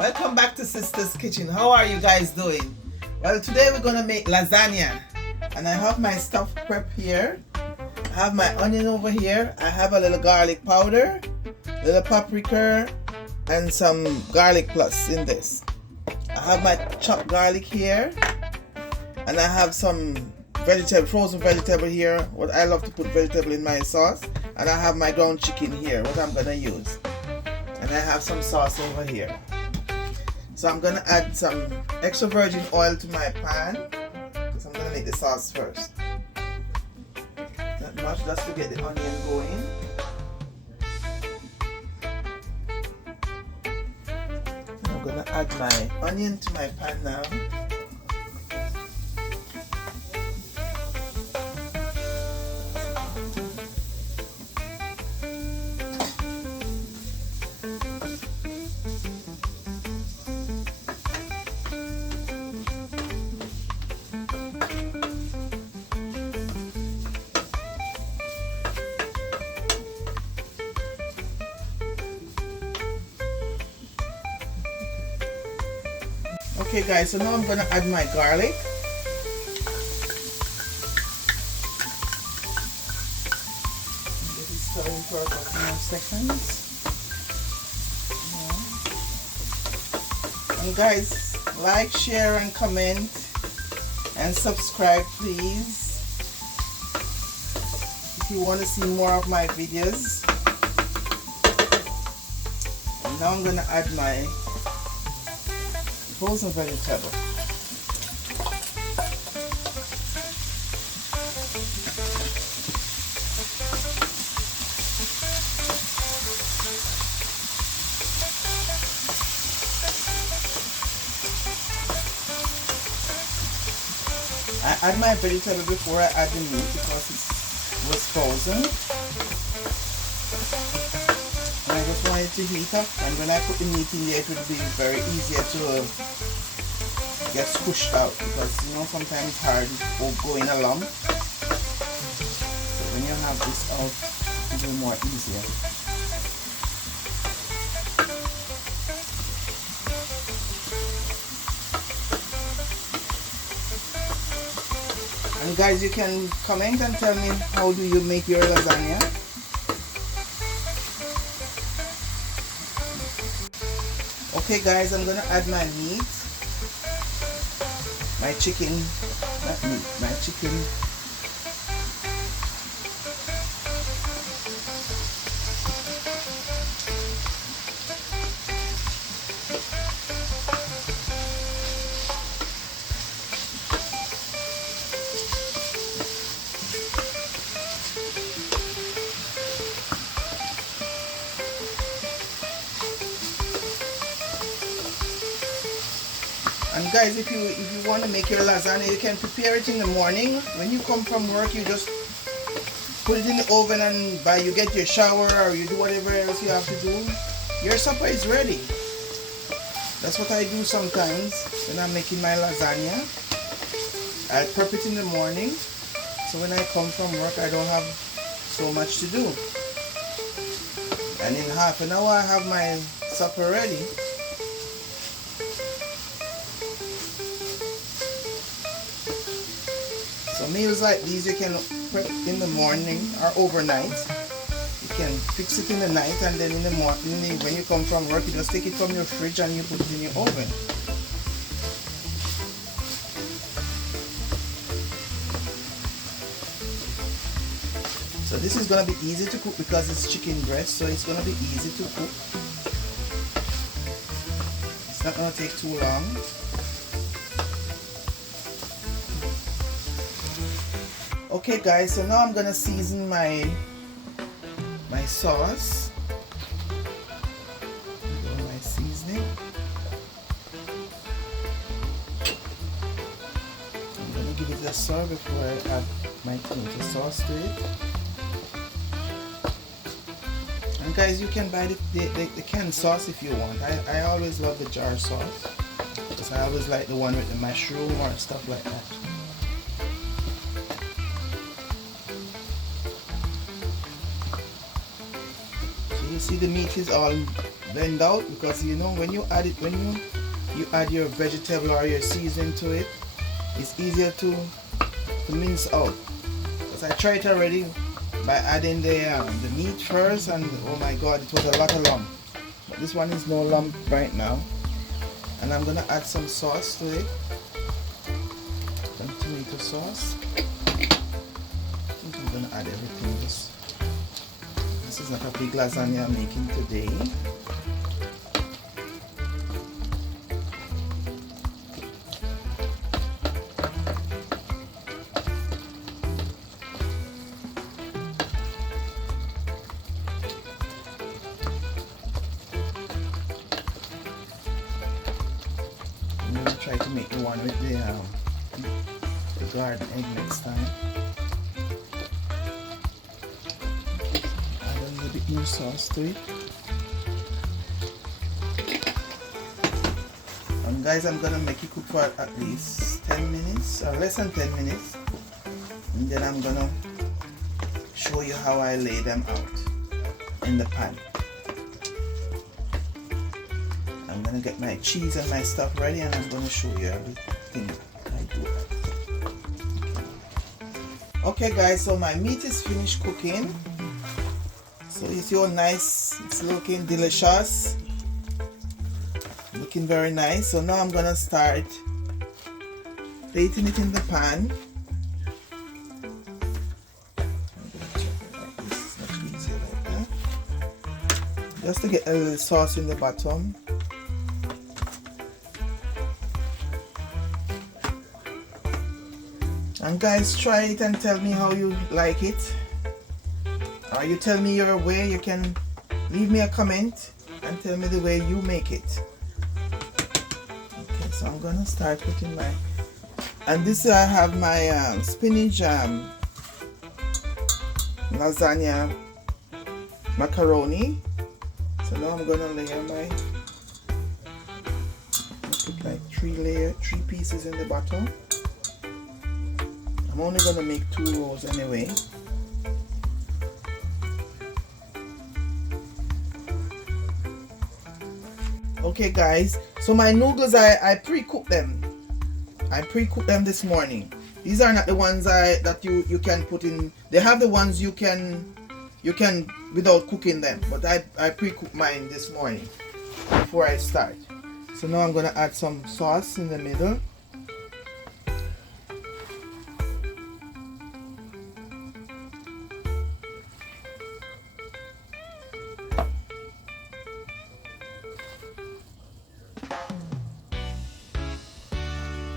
Welcome back to Sister's Kitchen. How are you guys doing? Well, today we're gonna make lasagna, and I have my stuff prep here. I have my onion over here. I have a little garlic powder, little paprika, and some garlic plus in this. I have my chopped garlic here, and I have some frozen vegetable here. What I love to put vegetable in my sauce, and I have my ground chicken here. What I'm gonna use, and I have some sauce over here. So I'm gonna add some extra virgin oil to my pan because I'm gonna make the sauce first. Not much, just to get the onion going. I'm gonna add my onion to my pan now. Okay guys, so now I'm gonna add my garlic. This is stirring for a couple more seconds. And guys, like, share and comment and subscribe please if you want to see more of my videos. And now I'm gonna add my frozen vegetable. I add my vegetable before I add the meat because it was frozen. And I just want it to heat up, and when I put the meat in there it will be very easier to get squished out, because you know sometimes it's hard to go in a lump. So when you have this out, it will be more easier. And guys, you can comment and tell me how do you make your lasagna. Okay guys, I'm gonna add my meat, my chicken, not meat, my chicken. And guys, if you want to make your lasagna, you can prepare it in the morning. When you come from work, you just put it in the oven, and by you get your shower or you do whatever else you have to do, your supper is ready. That's what I do sometimes when I'm making my lasagna. I prep it in the morning, so when I come from work I don't have so much to do. And in half an hour I have my supper ready. So meals like these you can prep in the morning or overnight. You can fix it in the night, and then in the morning when you come from work you just take it from your fridge and you put it in your oven. So this is going to be easy to cook because it's chicken breast, so it's going to be easy to cook. It's not going to take too long. Okay guys, so now I'm gonna season my sauce. My seasoning. I'm gonna give it a stir before I add my tomato sauce to it. And guys, you can buy the canned sauce if you want. I always love the jar sauce because I always like the one with the mushroom or stuff like that. See, the meat is all blend out, because you know when you add it, when you add your vegetable or your seasoning to it, it's easier to mince out. Because I tried it already by adding the meat first, and oh my god, it was a lot of lump. But this one is no lump right now. And I'm gonna add some sauce to it, some tomato sauce. I think I'm gonna add everything. This is not a big lasagna I'm making today. I'm gonna try to make the one with the garden egg next time. Add a little bit more sauce to it. And guys, I'm gonna make it cook for at least 10 minutes or less than 10 minutes. And then I'm gonna show you how I lay them out in the pan. I'm gonna get my cheese and my stuff ready, and I'm gonna show you everything I do. Okay guys, so my meat is finished cooking. So it's all nice, it's looking delicious, looking very nice. So now I'm gonna start plating it in the pan. I'm gonna chop it like this, it's much easier like that. Just to get a little sauce in the bottom. And guys, try it and tell me how you like it. Or you tell me your way. You can leave me a comment and tell me the way you make it. Okay, so I'm gonna start putting my, and this I have my spinach lasagna macaroni. So now I'm gonna layer my, put like three pieces in the bottom. I'm only gonna make 2 rows anyway. Okay guys, so my noodles, I pre-cooked them. I pre-cooked them this morning. These are not the ones that you can put in. They have the ones you can without cooking them, but I pre-cooked mine this morning before I start. So now I'm gonna add some sauce in the middle.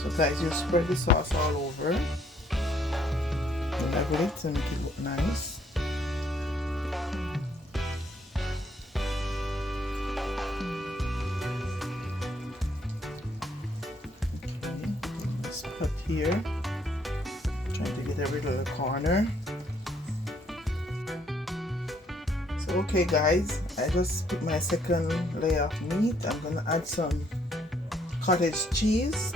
So guys, you spread the sauce all over. Level it to make it look nice. Okay, this pot here. Trying to get every little corner. So okay guys, I just put my second layer of meat. I'm gonna add some cottage cheese.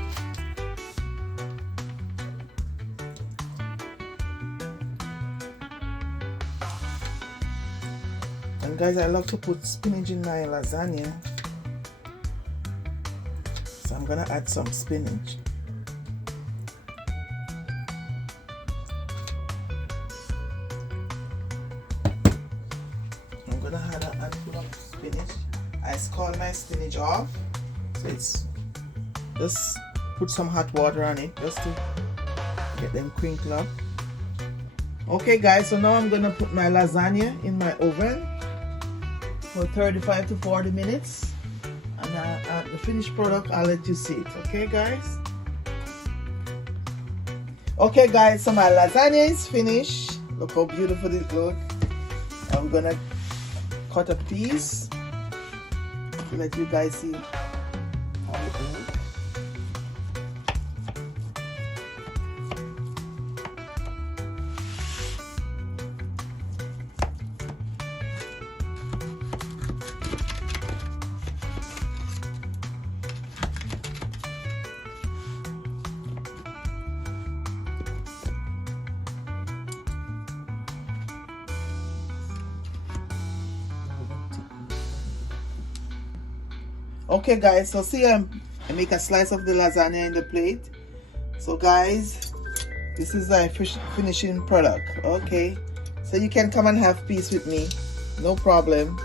And guys, I love to put spinach in my lasagna, so I'm gonna add some spinach. I'm gonna add a handful of spinach. I scald my spinach off, so it's just put some hot water on it just to get them crinkled up. Okay guys, so now I'm gonna put my lasagna in my oven for 35 to 40 minutes, and the finished product I'll let you see it. Okay guys? Okay guys, so my lasagna is finished. Look how beautiful it looks. I'm gonna cut a piece to let you guys see how it looks. Okay guys, so see I make a slice of the lasagna in the plate. So guys, this is my finishing product. Okay, so you can come and have peace with me, no problem.